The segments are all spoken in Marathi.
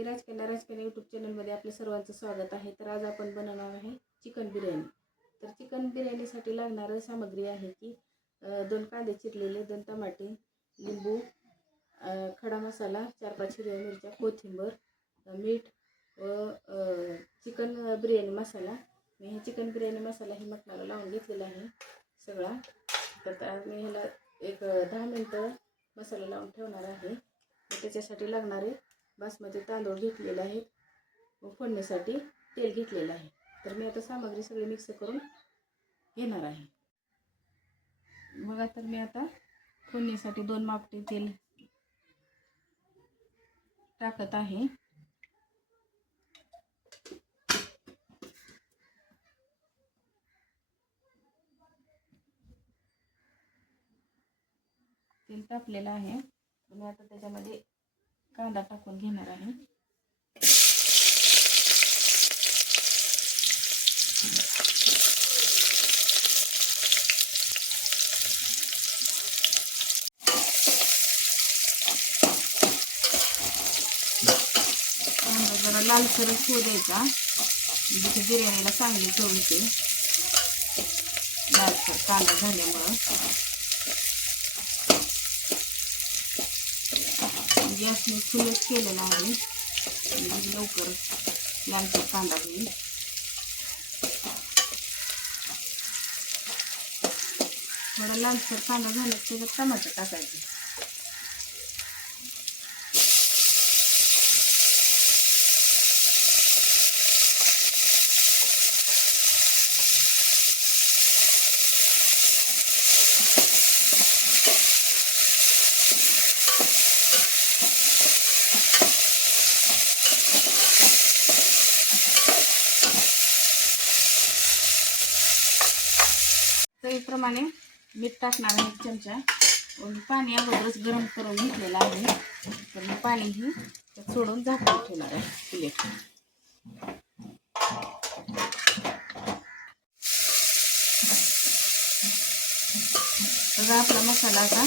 मी राजकन्या यूट्यूब चॅनलमध्ये आपल्या सर्वांचं स्वागत आहे। तर आज आपण बनवणार आहे चिकन बिर्याणी। तर चिकन बिर्याणीसाठी लागणारं सामग्री आहे की 2 कांदे चिरलेले, 2 टमाटे, लिंबू, खडा मसाला, 4-5 हिरव्या मिरच्या, कोथिंबीर, मीठ व चिकन बिर्याणी मसाला। मी हे चिकन बिर्याणी मसाला ही मटणाला लावून घेतलेला आहे सगळा। तर मी ह्याला एक 10 मिनिटं मसाला लावून ठेवणार आहे। त्याच्यासाठी लागणारे बासमती तांदूळ घेतलेले आहेत व फोडणीसाठी तेल घेतलेलं आहे। तर मी आता सामग्री सगळी मिक्स करून घेणार आहे। बघा, तर मी आता फोडणीसाठी 2 मापटे तेल टाकत आहे। तेल तापलेलं आहे। मी आता त्याच्यामध्ये कांदा टाकून घेणार आहे। कांदा जरा लालसरच होऊ द्यायचा, म्हणजे बिर्याणीला चांगली चव येते लालसर कांदा झाल्यामुळं। गॅसने फुलच केलेला आहे, म्हणजे लवकर लालसर कांदा होईल। थोडा लालसर कांदा झाला की त्याच्यात टमाटर टाकायचे। चवीप्रमाणे मीठ टाकणार आहे 1 चमचा। व पाणी अगोदरच गरम करून घेतलेलं आहे, तर मी पाणी ही सोडून झाकून ठेवणार आहे प्लेट। बघा, आपला मसाला आता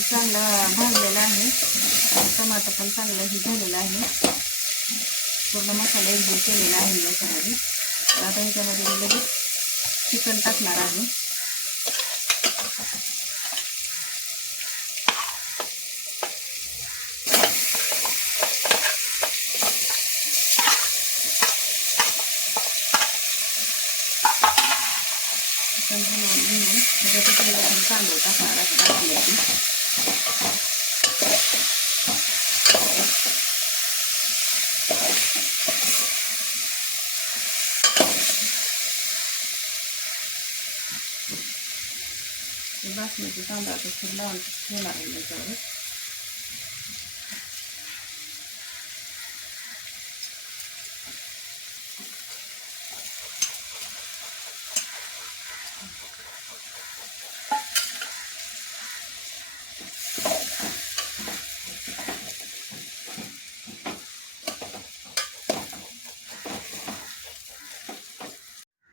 चांगला भाजलेला आहे, टमाटर पण चांगलं ही झालेलं आहे, पूर्ण मसाला एकजीव केलेला आहे याच्यामध्ये। तर आता ह्याच्यामध्ये मी लगेच चिकन टाकणार आहे। तांदूळ टाकणार आहे। बासमती तांदळाचं थोडं लावून ठेवणार आहे याच्यावर।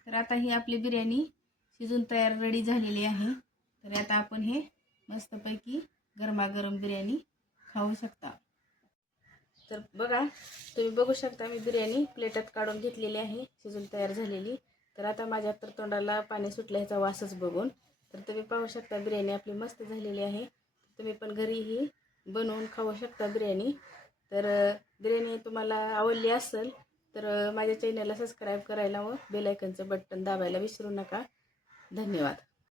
तर आता ही आपली बिर्याणी शिजून तयार रेडी झालेली आहे। तर आता आपण हे मस्तपैकी गरमागरम बिर्याणी खाऊ शकता। तर बघा, तुम्ही बघू शकता मी बिर्याणी प्लेटात काढून घेतलेली आहे शिजून तयार झालेली। तर आता माझ्या तर तोंडाला पाणी सुटलं ह्याचा वासच बघून। तर तुम्ही पाहू शकता बिर्याणी आपली मस्त झालेली आहे। तुम्ही पण घरीही बनवून खाऊ शकता बिर्याणी। तर बिर्याणी तुम्हाला आवडली असेल तर माझ्या चॅनलला सबस्क्राईब करायला व बेल आयकॉनचं बटन दाबायला विसरू नका। धन्यवाद।